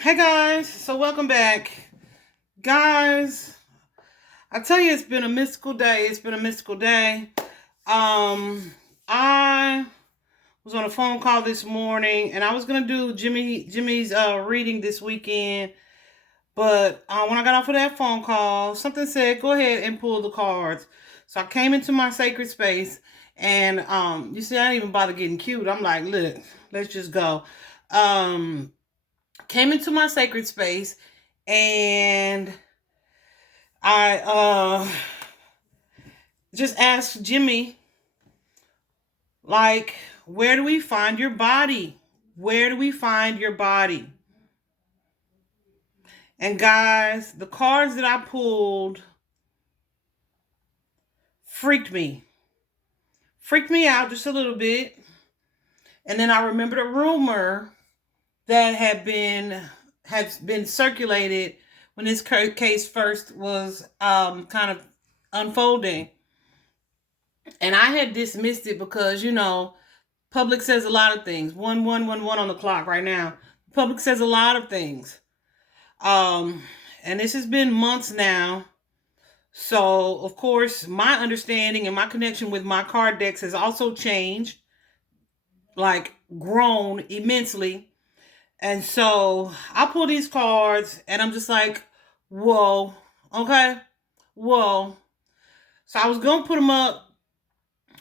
Hey guys, so welcome back. Guys, I tell you it's been a mystical day. It's been a mystical day. I was on a phone call this morning and I was gonna do Jimmie's reading this weekend, but when I got off of that phone call, something said go ahead and pull the cards. So I came into my sacred space and you see I didn't even bother getting cute. I'm like, look, let's just go. Um Came into my sacred space and I just asked Jimmie, like, where do we find your body? Where do we find your body? And guys, the cards that I pulled freaked me. Freaked me out just a little bit. And then I remembered a rumor that had been circulated when this case first was kind of unfolding. And I had dismissed it because, public says a lot of things. 1111 on the clock right now. Public says a lot of things. And this has been months now. So, of course, my understanding and my connection with my card decks has also changed, like grown immensely. And so I pull these cards and I'm just like, whoa, okay, whoa. So I was going to put them up.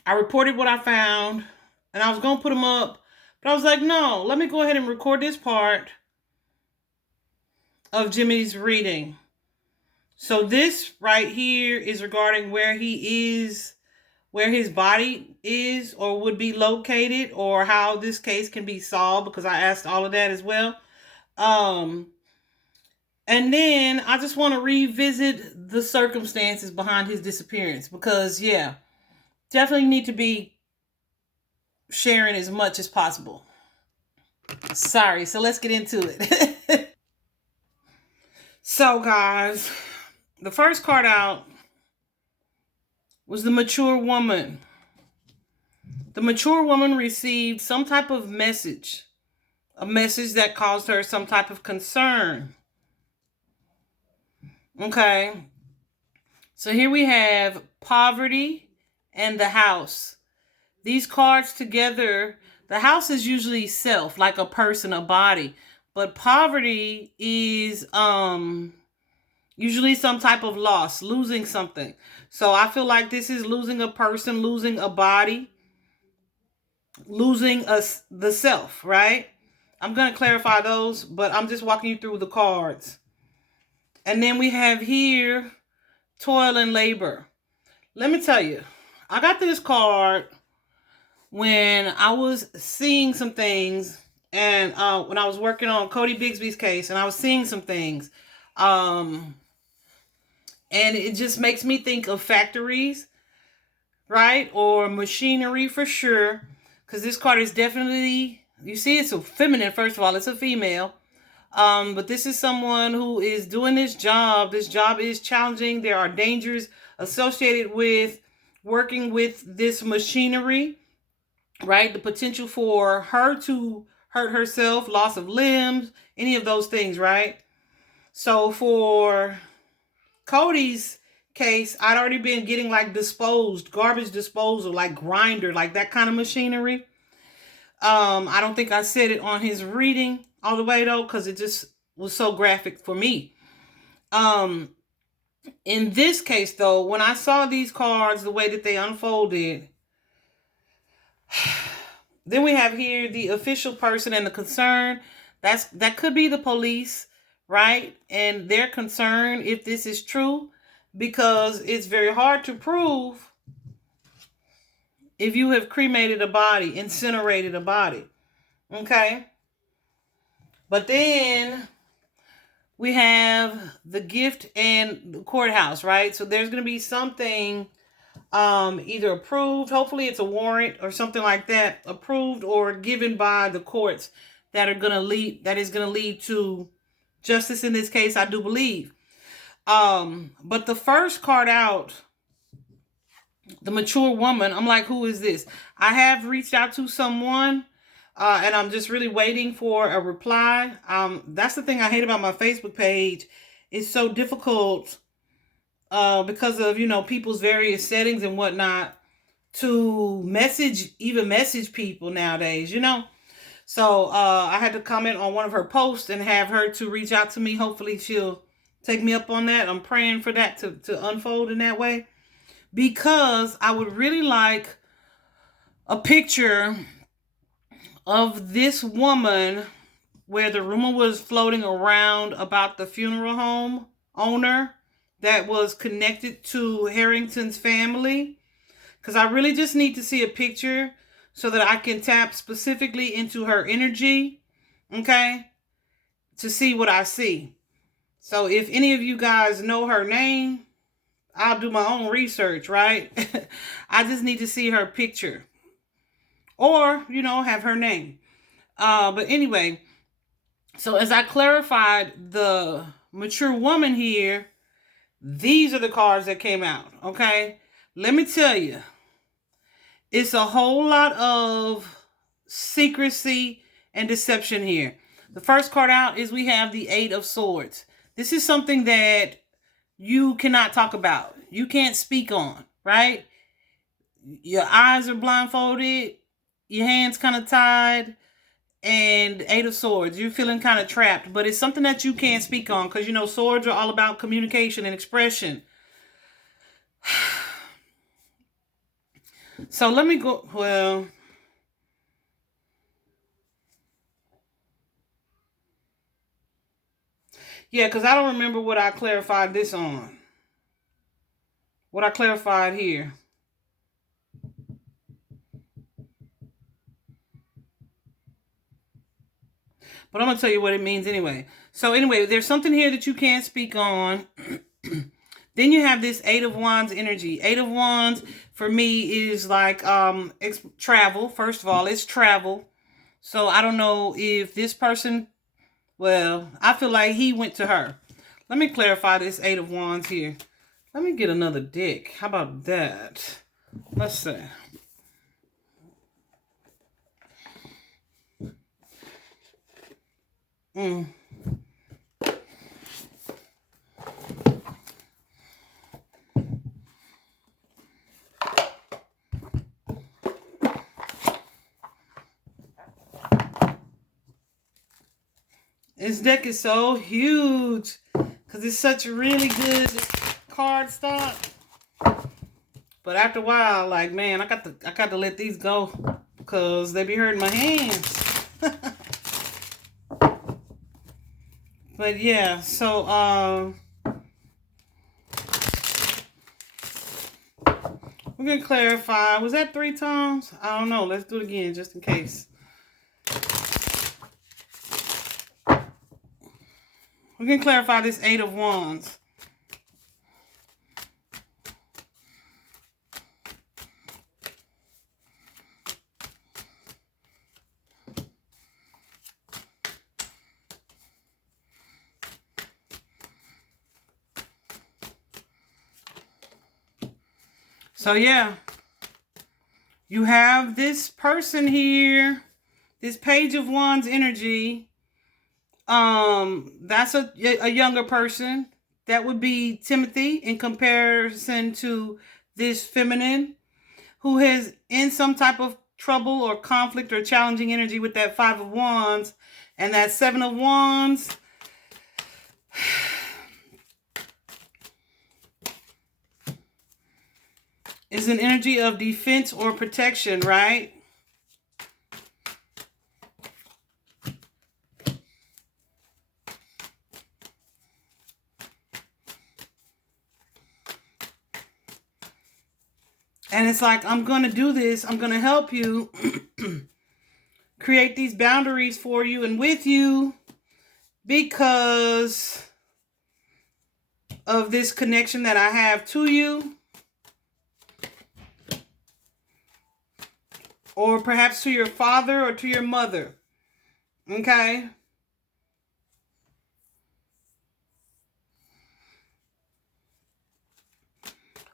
I reported what I found and I was going to put them up. But I was like, no, let me go ahead and record this part of Jimmie's reading. So this right here is regarding where he is, where his body is or would be located, or how this case can be solved, because I asked all of that as well. And then I just want to revisit the circumstances behind his disappearance, because yeah, definitely need to be sharing as much as possible. Sorry, so let's get into it. So guys, the first card out was the mature woman. The mature woman received some type of message, a message that caused her some type of concern. Okay, so here we have poverty and the house. These cards together, the house is usually self, like a person, a body, but poverty is usually some type of loss, losing something. So I feel like this is losing a person, losing a body, losing the self, right? I'm going to clarify those, but I'm just walking you through the cards. And then we have here toil and labor. Let me tell you, I got this card when I was seeing some things, and when I was working on Cody Bigsby's case, and I was seeing some things. And it just makes me think of factories, right? Or machinery for sure. Because this card is definitely, you see, it's a feminine, first of all, it's a female. But this is someone who is doing this job. This job is challenging. There are dangers associated with working with this machinery, right? The potential for her to hurt herself, loss of limbs, any of those things, right? So for Cody's case, I'd already been getting like garbage disposal, like grinder, like that kind of machinery. I don't think I said it on his reading all the way though, because it just was so graphic for me. In this case though, when I saw these cards, the way that they unfolded, then we have here the official person and the concern. That could be the police, right? And their concern if this is true, because it's very hard to prove if you have cremated a body, incinerated a body. Okay? But then we have the gift and the courthouse, right? So there's going to be something either approved, hopefully it's a warrant or something like that, approved or given by the courts that is going to lead to justice in this case, I do believe. But the first card out, the mature woman, I'm like, who is this? I have reached out to someone And I'm just really waiting for a reply. That's the thing I hate about my Facebook page. It's so difficult because of, people's various settings and whatnot to even message people nowadays, So I had to comment on one of her posts and have her to reach out to me. Hopefully she'll take me up on that. I'm praying for that to unfold in that way, because I would really like a picture of this woman where the rumor was floating around about the funeral home owner that was connected to Harrington's family. Because I really just need to see a picture so that I can tap specifically into her energy, okay, to see what I see. So if any of you guys know her name, I'll do my own research, right? I just need to see her picture or, have her name. But anyway, so as I clarified the mature woman here, these are the cards that came out, okay? Let me tell you, it's a whole lot of secrecy and deception here. The first card out is we have the Eight of Swords. This is something that you cannot talk about. You can't speak on, right? Your eyes are blindfolded, your hands kind of tied, and Eight of Swords. You're feeling kind of trapped, but it's something that you can't speak on because, swords are all about communication and expression. So let me go, yeah, because I don't remember what I clarified this on. What I clarified here. But I'm going to tell you what it means anyway. So anyway, there's something here that you can't speak on. Then you have this Eight of Wands energy. Eight of Wands for me is like travel. First of all, it's travel. So I don't know if this person, well, I feel like he went to her. Let me clarify this Eight of Wands here. Let me get another deck. How about that? Let's see. This deck is so huge because it's such a really good card stock. But after a while, like, man, I got to let these go because they be hurting my hands. But yeah, so we're gonna clarify. Was that 3 times? I don't know. Let's do it again just in case. We're going to clarify this Eight of Wands. So yeah, you have this person here, this Page of Wands energy. That's a younger person. That would be Timothy in comparison to this feminine who is in some type of trouble or conflict or challenging energy with that Five of Wands and that Seven of Wands. Is an energy of defense or protection, right? And it's like, I'm going to do this. I'm going to help you create these boundaries for you and with you because of this connection that I have to you. Or perhaps to your father or to your mother. Okay?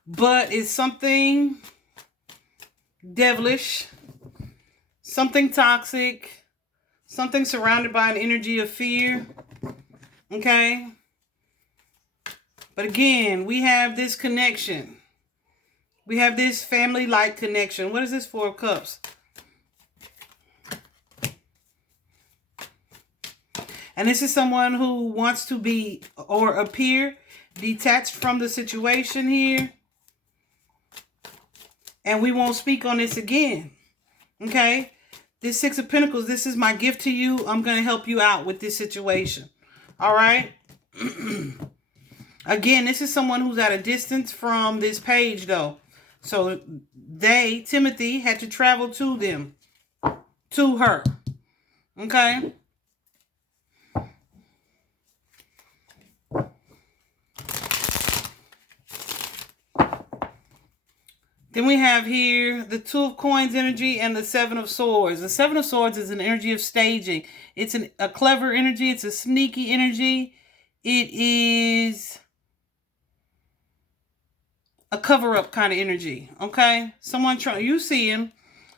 But it's something devilish, something toxic, something surrounded by an energy of fear. Okay? But again, we have this connection. We have this family-like connection. What is this Four of Cups? And this is someone who wants to be or appear detached from the situation here. And we won't speak on this again. Okay? This Six of Pentacles, this is my gift to you. I'm going to help you out with this situation. All right? Again, this is someone who's at a distance from this page, though. So they, Timothy, had to travel to them, to her. Okay? Then we have here the Two of Coins energy and the Seven of Swords. The Seven of Swords is an energy of staging. It's a clever energy. It's a sneaky energy. It is a cover-up kind of energy. Okay? You see him.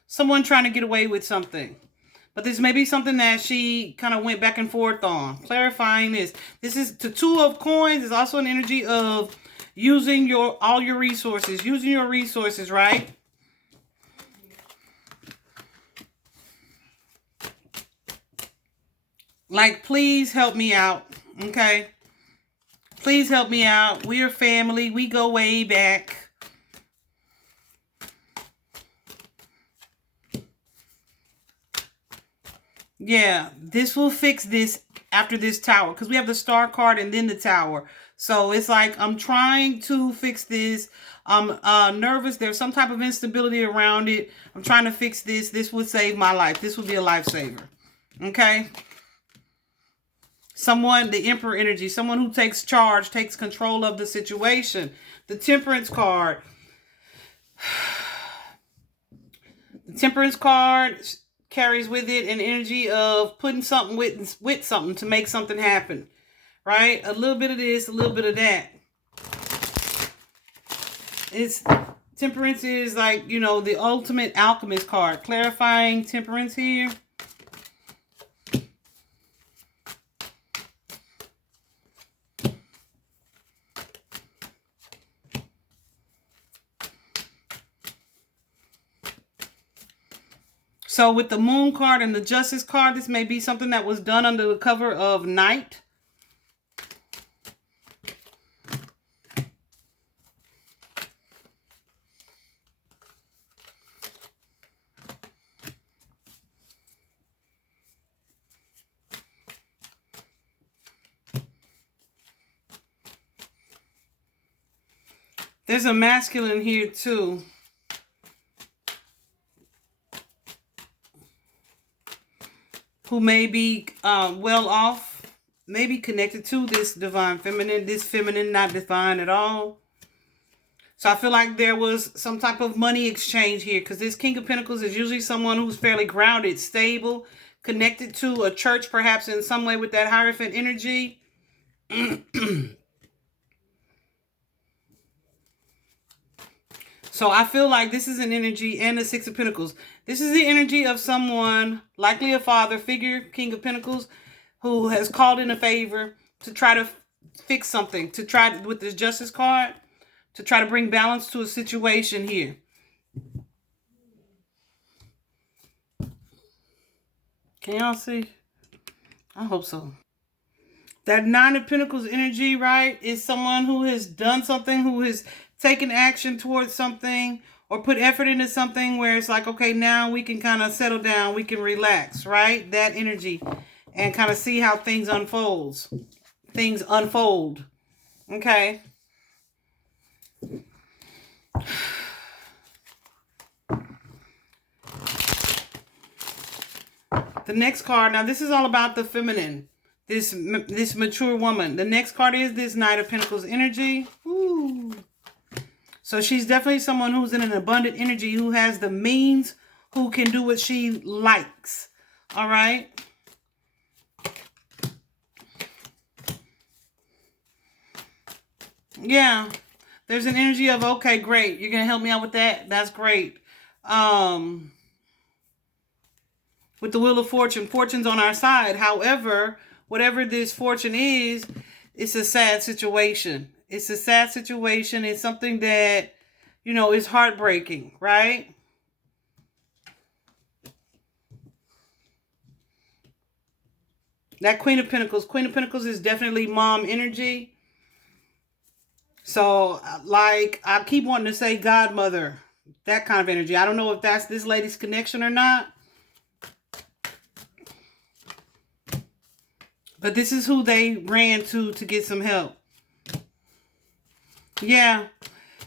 Someone trying to get away with something. But this may be something that she kind of went back and forth on. Clarifying this. This is the Two of Coins. Is also an energy of using all your resources. Using your resources, right? Like, please help me out. Okay? Please help me out. We're family. We go way back. Yeah, this will fix this after this Tower. Because we have the Star card and then the Tower. So it's like, I'm trying to fix this. I'm nervous. There's some type of instability around it. I'm trying to fix this. This would save my life. This would be a lifesaver. Okay? Someone, the Emperor energy. Someone who takes charge, takes control of the situation. The Temperance card. The Temperance card carries with it an energy of putting something with something to make something happen. Right? A little bit of this, a little bit of that. Temperance is like, you know, the ultimate alchemist card. Clarifying temperance here. So with the Moon card and the Justice card, this may be something that was done under the cover of night. There's a masculine here too. Who may be well off, maybe connected to this divine feminine, this feminine, not divine at all. So I feel like there was some type of money exchange here, because this King of Pentacles is usually someone who's fairly grounded, stable, connected to a church, perhaps in some way with that Hierophant energy. So I feel like this is an energy, and the Six of Pentacles. This is the energy of someone, likely a father figure, King of Pentacles, who has called in a favor to try to fix something, to try with this Justice card, to try to bring balance to a situation here. Can y'all see? I hope so. That Nine of Pentacles energy, right, is someone who has done something, who has taken action towards something or put effort into something where it's like, okay, now we can kind of settle down. We can relax, right? That energy, and kind of see how things unfolds. Things unfold. Okay. The next card, now this is all about the feminine. This mature woman. The next card is this Knight of Pentacles energy. Ooh. So she's definitely someone who's in an abundant energy, who has the means, who can do what she likes. All right. Yeah. There's an energy of, okay, great. You're going to help me out with that. That's great. with the Wheel of Fortune. Fortune's on our side. However, whatever this fortune is, it's a sad situation. It's a sad situation. It's something that, you know, is heartbreaking, right? That Queen of Pentacles. Queen of Pentacles is definitely mom energy. So, like, I keep wanting to say godmother. That kind of energy. I don't know if that's this lady's connection or not. But this is who they ran to get some help. Yeah.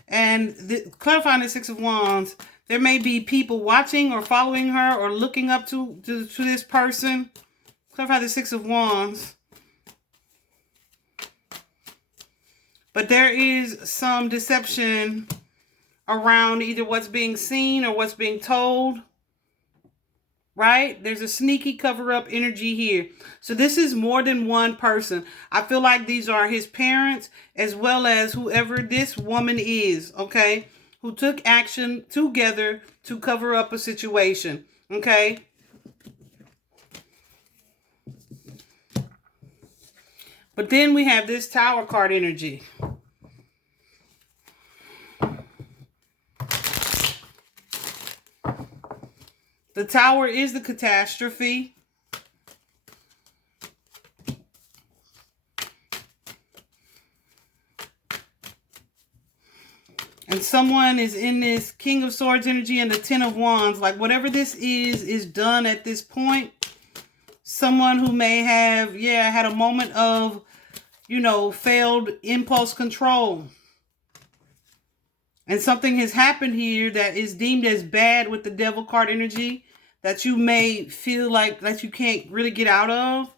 And clarifying the Six of Wands, there may be people watching or following her or looking up to this person. Clarify the Six of Wands. But there is some deception around either what's being seen or what's being told. Right? There's a sneaky cover-up energy here. So this is more than one person. I feel like these are his parents as well as whoever this woman is, okay? Who took action together to cover up a situation, okay? But then we have this Tower card energy. The Tower is the catastrophe. And someone is in this King of Swords energy and the Ten of Wands. Like whatever this is done at this point. Someone who may have, had a moment of, you know, failed impulse control. And something has happened here that is deemed as bad with the Devil card energy that you may feel like that you can't really get out of.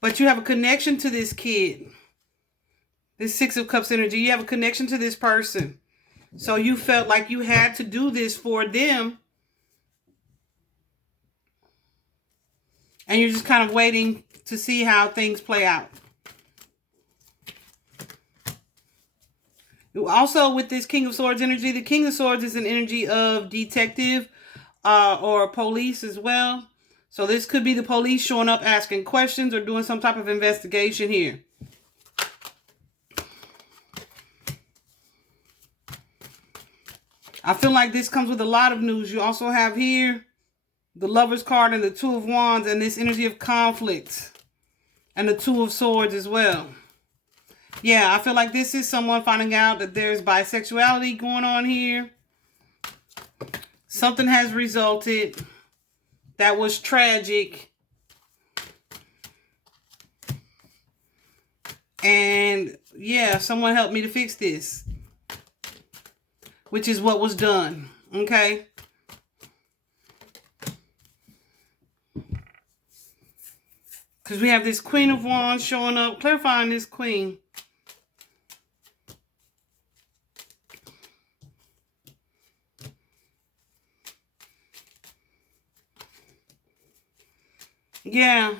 But you have a connection to this kid. This Six of Cups energy. You have a connection to this person. So you felt like you had to do this for them. And you're just kind of waiting to see how things play out. Also, with this King of Swords energy, the King of Swords is an energy of detective or police as well. So this could be the police showing up asking questions or doing some type of investigation here. I feel like this comes with a lot of news. You also have here the Lover's card and the Two of Wands and this energy of conflict and the Two of Swords as well. Yeah, I feel like this is someone finding out that there's bisexuality going on here. Something has resulted that was tragic. And yeah, someone helped me to fix this. Which is what was done. Okay? Because we have this Queen of Wands showing up, clarifying this Queen. Yeah.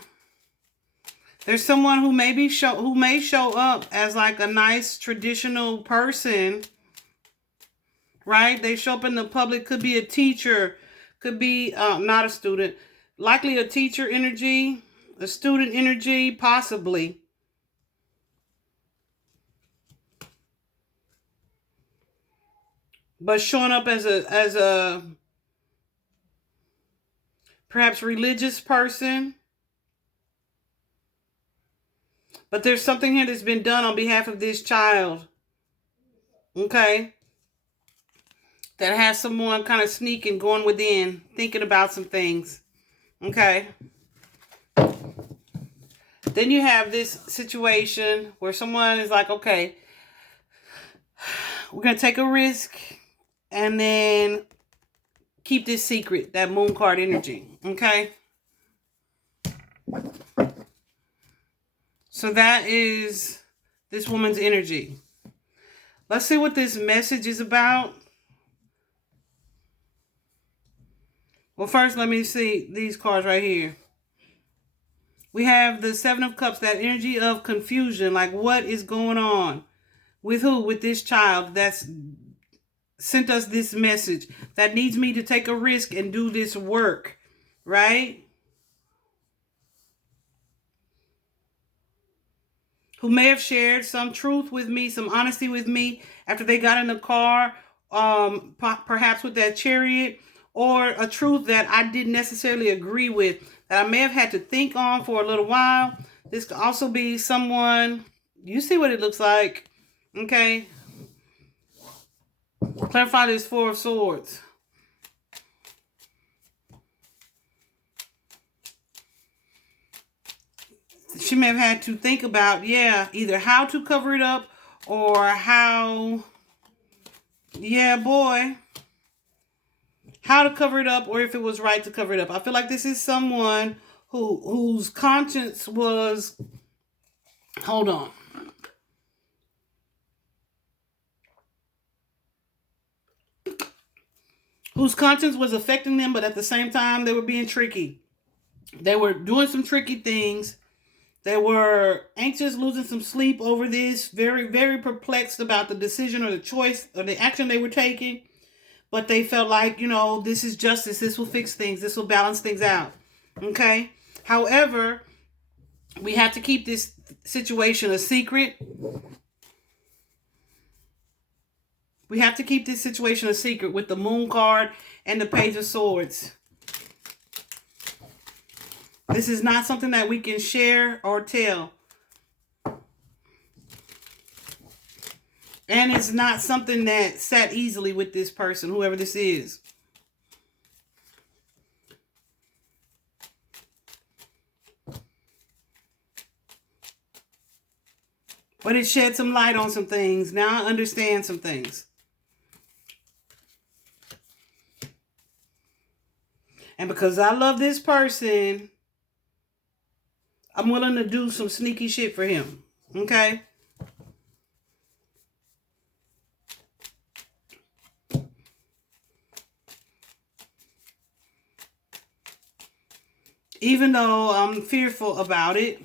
There's someone who may show up as like a nice traditional person. Right? They show up in the public. Could be a teacher. Could be not a student. Likely a teacher energy. A student energy. Possibly. But showing up as a perhaps religious person. But there's something here that's been done on behalf of this child. Okay? That has someone kind of sneaking, going within, thinking about some things. Okay? Then you have this situation where someone is like, okay, we're going to take a risk and then keep this secret, that Moon card energy. Okay? So that is this woman's energy. Let's see what this message is about. Well, first, let me see these cards right here. We have the Seven of Cups, that energy of confusion. Like, what is going on? With who? With this child that's sent us this message, that needs me to take a risk and do this work, right? Who may have shared some truth with me, some honesty with me after they got in the car, perhaps with that chariot, or a truth that I didn't necessarily agree with, that I may have had to think on for a little while. This could also be someone, you see what it looks like, okay? Clarify this Four of Swords. She may have had to think about, either how to cover it up or how, how to cover it up, or if it was right to cover it up. I feel like this is someone whose conscience was, hold on. Whose conscience was affecting them, but at the same time, they were being tricky. They were doing some tricky things. They were anxious, losing some sleep over this, very, very perplexed about the decision or the choice or the action they were taking. But they felt like, this is justice. This will fix things. This will balance things out. Okay? However, we have to keep this situation a secret. We have to keep this situation a secret with the Moon card and the Page of Swords. This is not something that we can share or tell. And it's not something that sat easily with this person, whoever this is. But it shed some light on some things. Now I understand some things. And because I love this person, I'm willing to do some sneaky shit for him. Okay? Even though I'm fearful about it.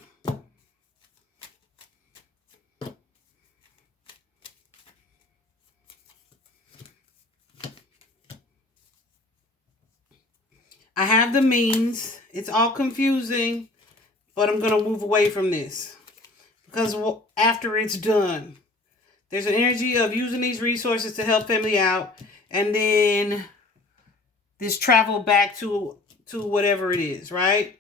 I have the means. It's all confusing, but I'm going to move away from this. Because after it's done, there's an energy of using these resources to help family out. And then this travel back to whatever it is, right?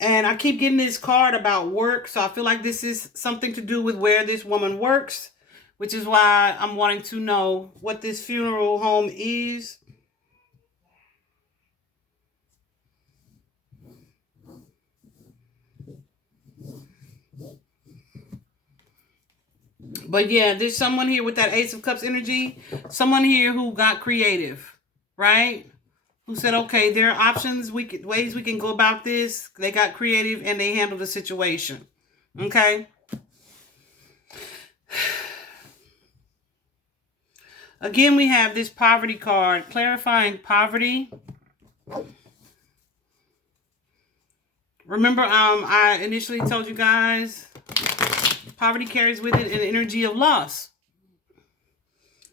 And I keep getting this card about work. So I feel like this is something to do with where this woman works, which is why I'm wanting to know what this funeral home is. But yeah, there's someone here with that Ace of Cups energy. Someone here who got creative, right? Who said, okay, there are options, ways we can go about this. They got creative and they handled the situation. Okay? Again, we have this poverty card, clarifying poverty. Remember, I initially told you guys, poverty carries with it an energy of loss.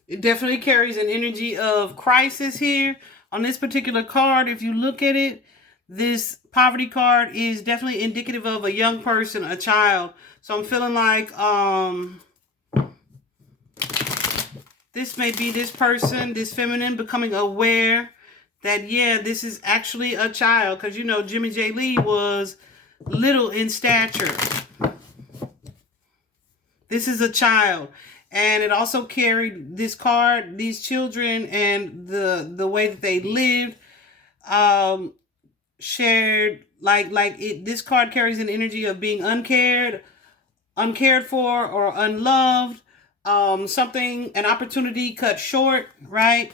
It definitely carries an energy of crisis here. On this particular card, if you look at it, this poverty card is definitely indicative of a young person, a child. So I'm feeling like this may be this person, this feminine, becoming aware that, this is actually a child. Because, Jimmie J. Lee was little in stature. This is a child. And it also carried this card, these children, and the way that they lived, shared, this card carries an energy of being uncared for, or unloved. An opportunity cut short, right?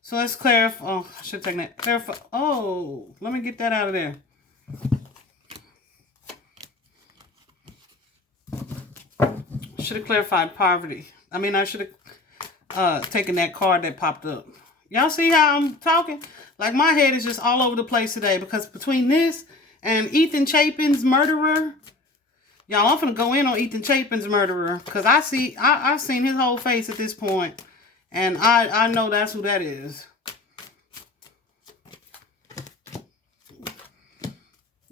So let's clarify. Oh, I should have taken that. Clarify. Oh, let me get that out of there. Should have clarified poverty. I should have taken that card that popped up. Y'all see how I'm talking? Like, my head is just all over the place today, because between this and Ethan Chapin's murderer, Y'all, I'm finna go in on Ethan Chapin's murderer. Because I've seen his whole face at this point. And I know that's who that is.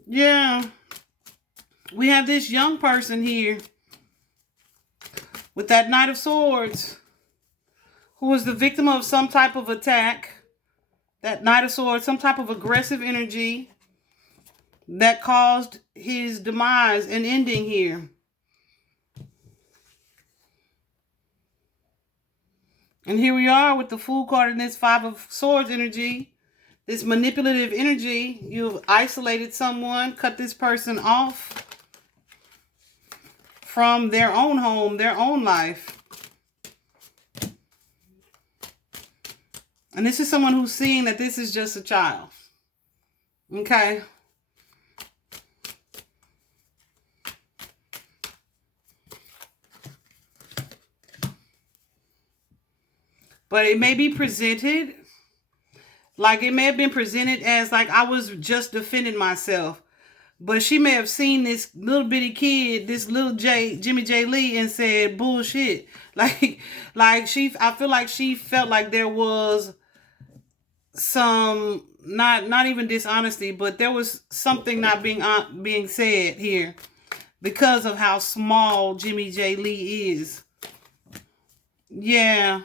Yeah. We have this young person here with that Knight of Swords who was the victim of some type of attack. That Knight of Swords, some type of aggressive energy that caused his demise and ending here. And here we are with the Fool card in this Five of Swords energy. This manipulative energy. You've isolated someone, cut this person off from their own home, their own life. And this is someone who's seeing that this is just a child. Okay? But it may be presented, like it may have been presented as like I was just defending myself. But she may have seen this little bitty kid, this little Jimmie J. Lee, and said bullshit. I feel like she felt like there was some, not even dishonesty, but there was something not being said here because of how small Jimmie J. Lee is. Yeah.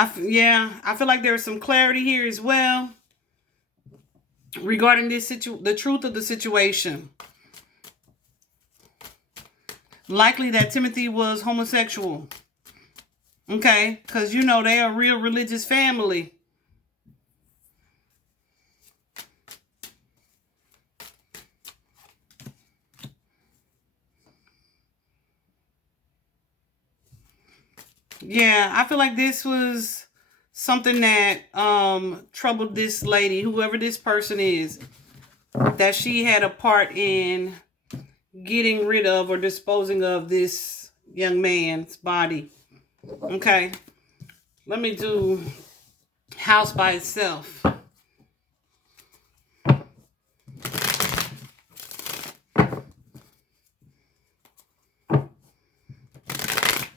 I feel like there's some clarity here as well regarding this the truth of the situation. Likely that Timothy was homosexual. Okay, because you know they are a real religious family. Yeah, I feel like this was something that troubled this lady, whoever this person is, that she had a part in getting rid of or disposing of this young man's body. Okay, let me do house by itself.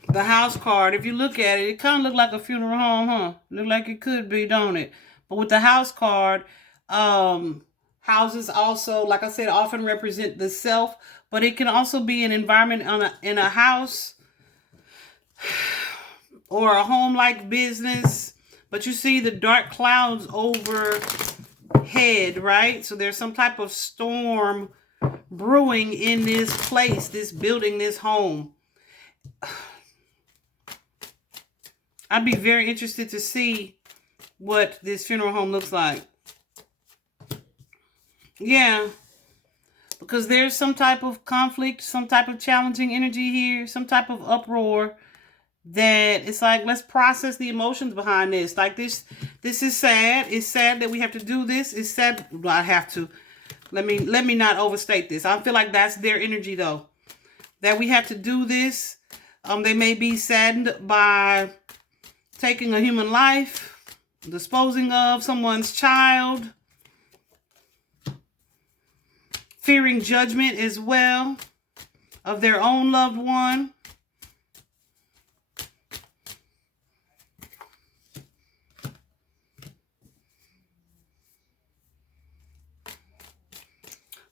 The house card, if you look at it, it kind of look like a funeral home, huh? Look like it could be, don't it? But with the house card, houses also, like I said, often represent the self, but it can also be an environment in a house or a home-like business. But you see the dark clouds overhead, right? So there's some type of storm brewing in this place, this building, this home. I'd be very interested to see what this funeral home looks like. Yeah. Because there's some type of conflict, some type of challenging energy here, some type of uproar that it's like, let's process the emotions behind this. Like this is sad. It's sad that we have to do this. It's sad. Well, I have to. Let me not overstate this. I feel like that's their energy though. That we have to do this. They may be saddened by taking a human life, disposing of someone's child, fearing judgment as well of their own loved one.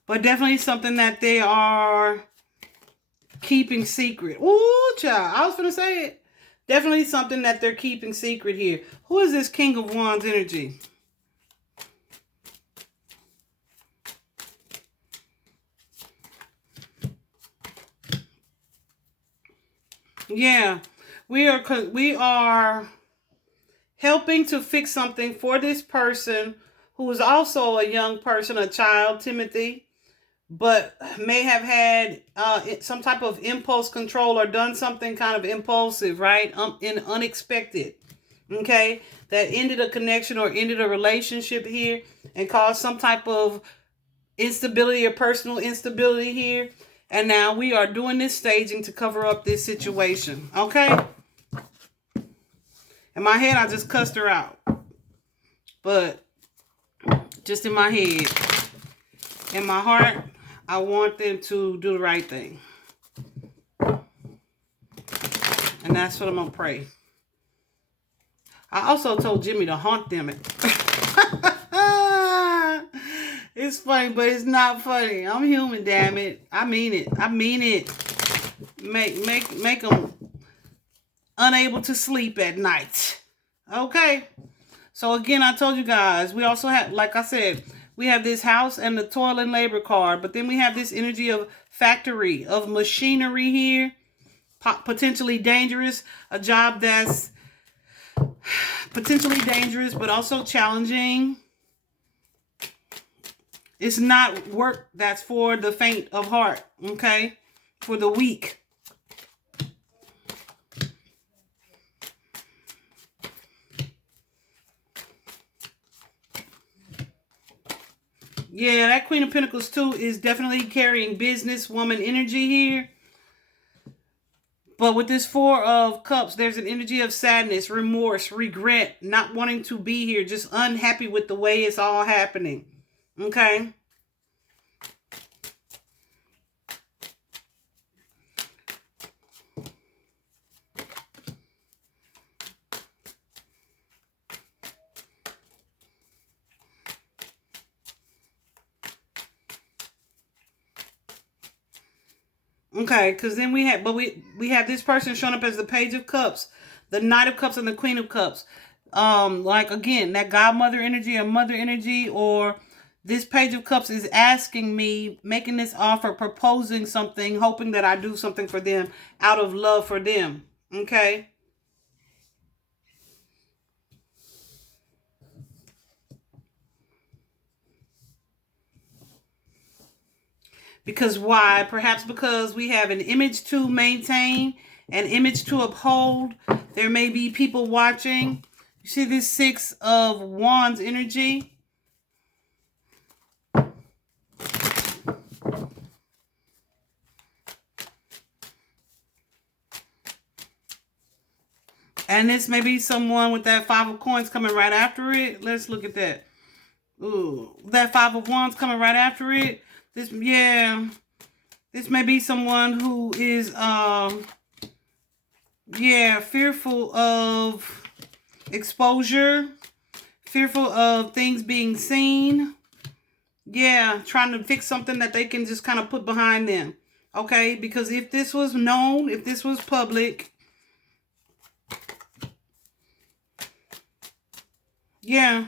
But definitely something that they are keeping secret. Ooh, child. I was going to say it. Definitely something that they're keeping secret here. Who is this King of Wands energy? Yeah. We are helping to fix something for this person who is also a young person, a child, Timothy, but may have had some type of impulse control or done something kind of impulsive, right? Unexpected, okay? That ended a connection or ended a relationship here and caused some type of instability or personal instability here. And now we are doing this staging to cover up this situation, okay? In my head, I just cussed her out. But just in my head. In my heart, I want them to do the right thing. And that's what I'm going to pray. I also told Jimmie to haunt them. It's funny, but it's not funny. I'm human, damn it. I mean it. I mean it. Make them unable to sleep at night. Okay? So again, I told you guys, we also have, like I said, we have this house and the toil and labor card, but then we have this energy of factory, of machinery here, potentially dangerous, a job that's potentially dangerous, but also challenging. It's not work that's for the faint of heart, okay? For the weak. Yeah, that Queen of Pentacles too is definitely carrying businesswoman energy here. But with this Four of Cups, there's an energy of sadness, remorse, regret, not wanting to be here, just unhappy with the way it's all happening. Okay? Okay, because then we have this person showing up as the Page of Cups, the Knight of Cups, and the Queen of Cups. Like again, that godmother energy or mother energy, or this Page of Cups is asking me, making this offer, proposing something, hoping that I do something for them out of love for them. Okay? Because why? Perhaps because we have an image to maintain, an image to uphold. There may be people watching. You see this Six of Wands energy? And this may be someone with that Five of Coins coming right after it. Let's look at that. Ooh, that Five of Wands coming right after it. This may be someone who is, fearful of exposure, fearful of things being seen. Yeah, trying to fix something that they can just kind of put behind them. Okay, because if this was known, if this was public, yeah,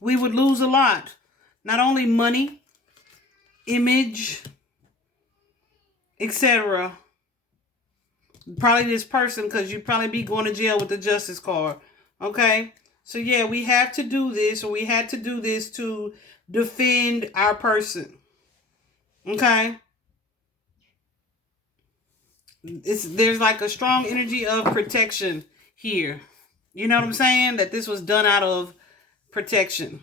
we would lose a lot. Not only money, image, etc. Probably this person, because you'd probably be going to jail with the Justice card. Okay? So yeah, we have to do this, or we had to do this to defend our person. Okay? There's like a strong energy of protection here. You know what I'm saying? That this was done out of protection.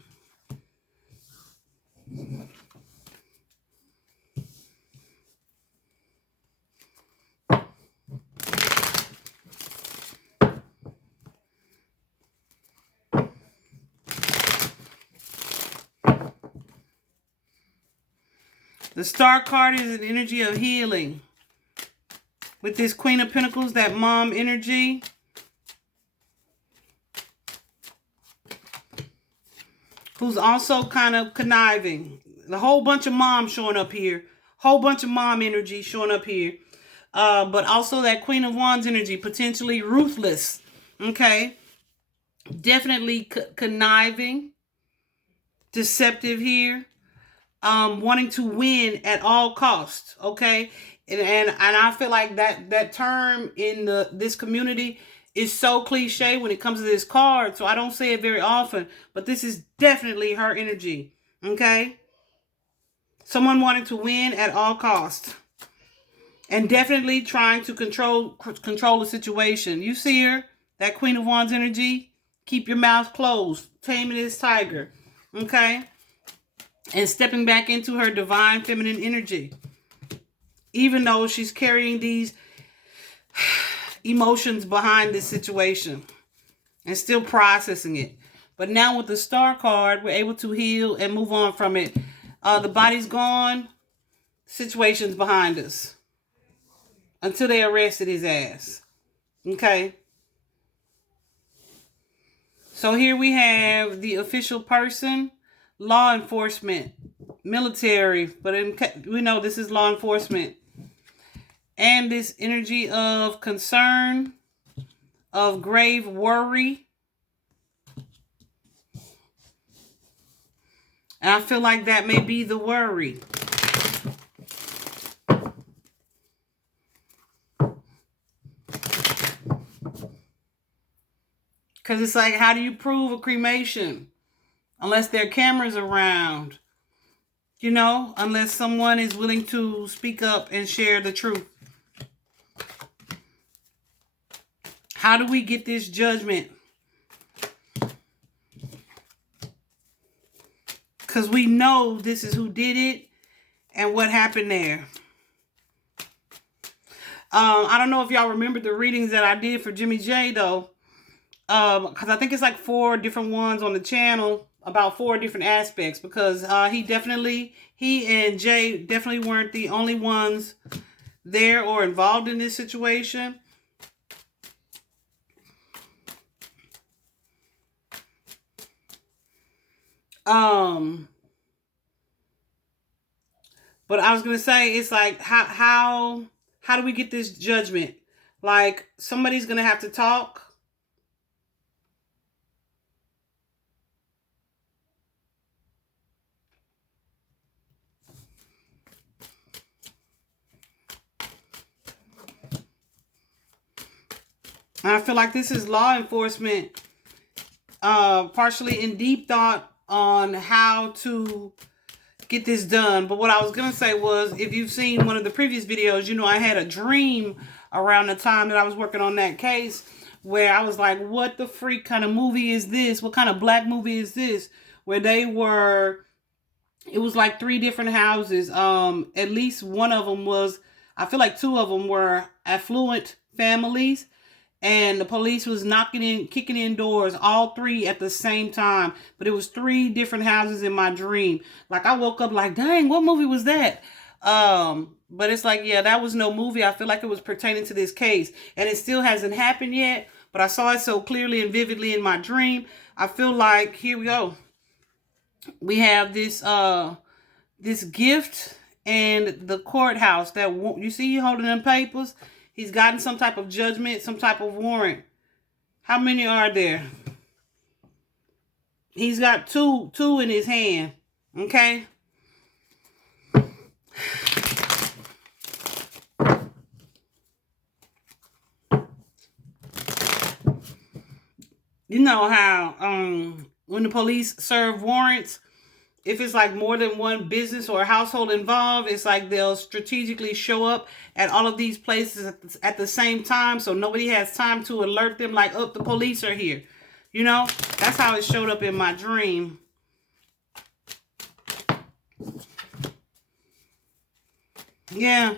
The Star card is an energy of healing. With this Queen of Pentacles, that mom energy. Who's also kind of conniving. A whole bunch of moms showing up here. Whole bunch of mom energy showing up here. But also that Queen of Wands energy. Potentially ruthless. Okay. Definitely conniving. Deceptive here. Wanting to win at all costs. Okay. And I feel like that term in this community is so cliche when it comes to this card, so I don't say it very often, but this is definitely her energy, okay? Someone wanting to win at all costs. And definitely trying to control the situation. You see her, that Queen of Wands energy? Keep your mouth closed. Taming this tiger, okay? And stepping back into her divine feminine energy. Even though she's carrying these emotions behind this situation and still processing it. But now with the Star card, we're able to heal and move on from it. The body's gone. Situation's behind us. Until they arrested his ass. Okay? So here we have the official person, law enforcement, military, but we know this is law enforcement. And this energy of concern, of grave worry. And I feel like that may be the worry. Because it's like, how do you prove a cremation? Unless there are cameras around. You know, unless someone is willing to speak up and share the truth. How do we get this judgment? Because we know this is who did it and what happened there. I don't know if y'all remember the readings that I did for Jimmie J, though. Because I think it's like 4 different ones on the channel about 4 different aspects. Because he and Jay definitely weren't the only ones there or involved in this situation. But I was gonna say, it's like, how do we get this judgment? Like, somebody's gonna have to talk. And I feel like this is law enforcement, partially in deep thought on how to get this done. But what I was going to say was, if you've seen one of the previous videos, you know, I had a dream around the time that I was working on that case where I was like, what the freak kind of movie is this? What kind of black movie is this? Where it was like 3 different houses. At least one of them was, I feel like 2 of them were affluent families. And the police was kicking in doors, all 3 at the same time. But it was 3 different houses in my dream. Like, I woke up like, dang, what movie was that? But it's like, yeah, that was no movie. I feel like it was pertaining to this case. And it still hasn't happened yet. But I saw it so clearly and vividly in my dream. I feel like, here we go. We have this gift and the courthouse that, you see, holding them papers. He's gotten some type of judgment, some type of warrant. How many are there? He's got two in his hand. Okay? You know how when the police serve warrants, if it's like more than one business or household involved, it's like they'll strategically show up at all of these places at the same time, so nobody has time to alert them like, oh, the police are here. You know, that's how it showed up in my dream. Yeah.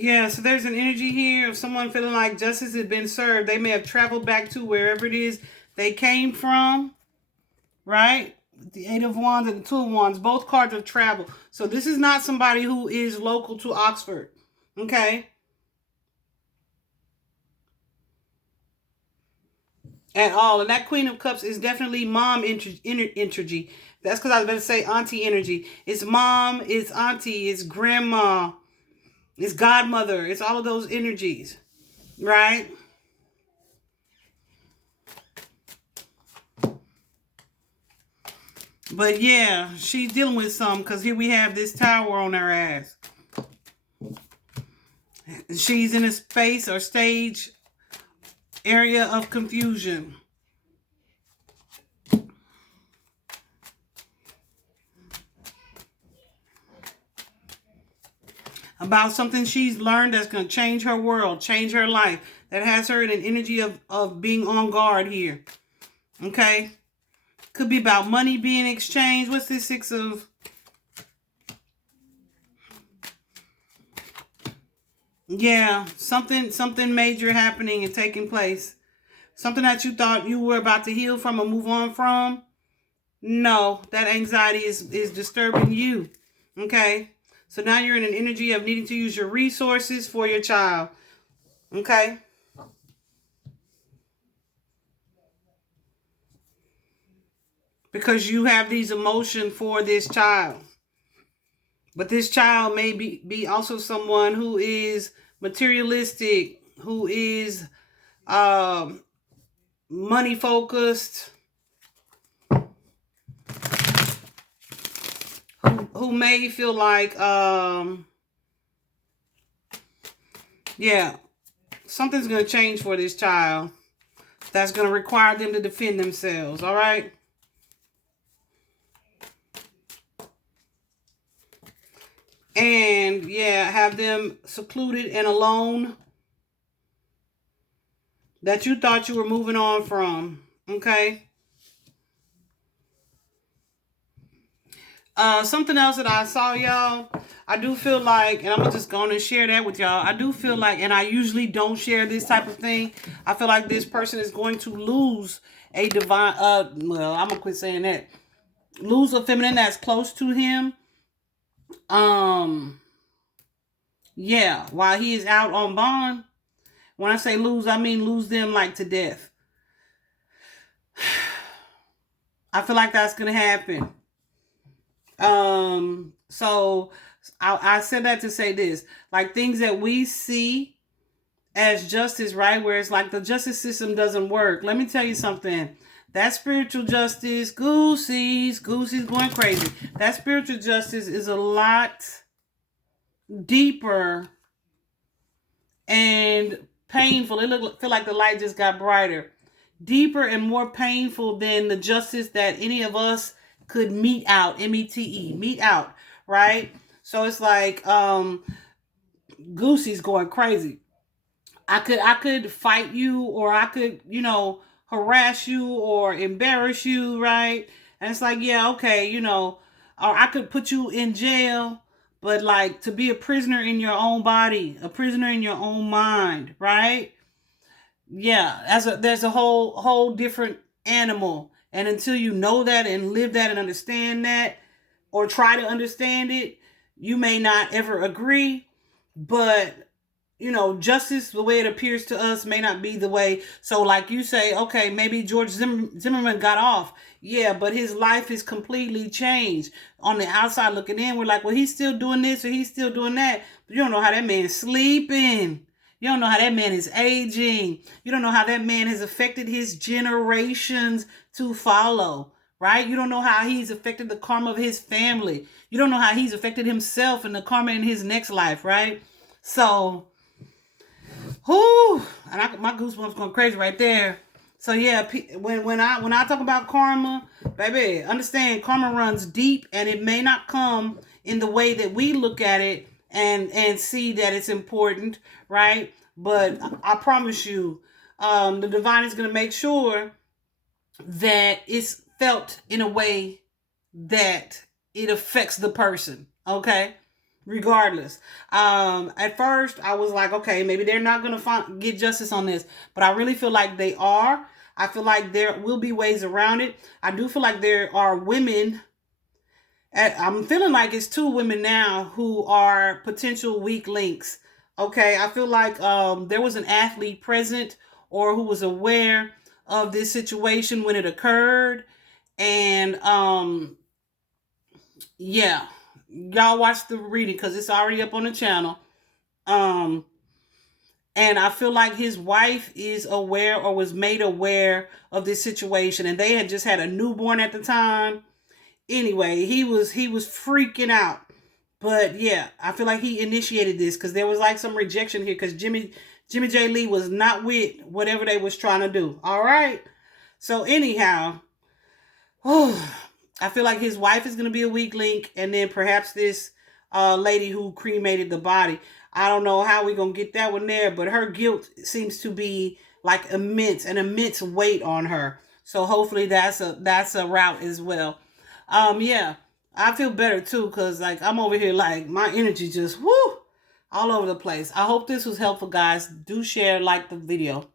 Yeah, so there's an energy here of someone feeling like justice has been served. They may have traveled back to wherever it is they came from, right? The 8 of Wands and the 2 of Wands, both cards of travel. So this is not somebody who is local to Oxford, okay? At all. And that Queen of Cups is definitely mom energy. That's because I was going to say auntie energy. It's mom, it's auntie, it's grandma, it's godmother. It's all of those energies, right? But yeah, she's dealing with some because here we have this tower on her ass. she's in a space or stage area of confusion. About something she's learned that's going to change her world, change her life. That has her in an energy of being on guard here. Okay? Could be about money being exchanged. What's this 6 of... Yeah, something major happening and taking place. Something that you thought you were about to heal from or move on from. No, that anxiety is disturbing you. Okay? So now you're in an energy of needing to use your resources for your child. Okay? Because you have these emotions for this child. But this child may be also someone who is materialistic, who is money focused, who may feel like, yeah, something's going to change for this child that's going to require them to defend themselves, all right? And, yeah, have them secluded and alone that you thought you were moving on from, okay? Something else that I saw, y'all, I do feel like, and I'm just going to share that with y'all. I do feel like, and I usually don't share this type of thing. I feel like this person is going to lose a divine, well, I'm going to quit saying that. Lose a feminine that's close to him. Yeah, while he is out on bond. When I say lose, I mean lose them like to death. I feel like that's going to happen. So I said that to say this, like things that we see as justice, right? Where it's like the justice system doesn't work. Let me tell you something. That spiritual justice, Goosey's going crazy. That spiritual justice is a lot deeper and painful. It feel like the light just got brighter. Deeper and more painful than the justice that any of us could mete out, M-E-T-E, mete out, right? So it's like Goosey's going crazy. I could fight you, or I could, harass you or embarrass you, right? And it's like, yeah, okay, or I could put you in jail, but like to be a prisoner in your own body, a prisoner in your own mind, right? Yeah, there's a whole different animal. And until you know that and live that and understand that, or try to understand it, you may not ever agree. But, justice, the way it appears to us, may not be the way. So like you say, okay, maybe George Zimmerman got off. Yeah, but his life is completely changed. On the outside looking in, we're like, well, he's still doing this or he's still doing that. But you don't know how that man's sleeping. You don't know how that man is aging. You don't know how that man has affected his generations to follow, right? You don't know how he's affected the karma of his family. You don't know how he's affected himself and the karma in his next life, right? So, and my goosebumps going crazy right there. So yeah, when I talk about karma, baby, understand karma runs deep, and it may not come in the way that we look at it and see that it's important, right? But I promise you, the divine is going to make sure that it's felt in a way that it affects the person, okay? Regardless. At first, I was like, okay, maybe they're not going to get justice on this, but I really feel like they are. I feel like there will be ways around it. I do feel like there are women. I'm feeling like it's 2 women now who are potential weak links. Okay, I feel like there was an athlete present or who was aware of this situation when it occurred. And yeah, y'all watch the reading because it's already up on the channel. And I feel like his wife is aware or was made aware of this situation, and they had just had a newborn at the time. Anyway, he was freaking out. But yeah, I feel like he initiated this because there was like some rejection here because Jimmy J. Lee was not with whatever they was trying to do. All right. So anyhow, I feel like his wife is going to be a weak link, and then perhaps this lady who cremated the body. I don't know how we're going to get that one there, but her guilt seems to be like an immense weight on her. So hopefully that's a route as well. Yeah, I feel better too because like I'm over here like my energy just whoo all over the place. I hope this was helpful, guys. Do share, like the video.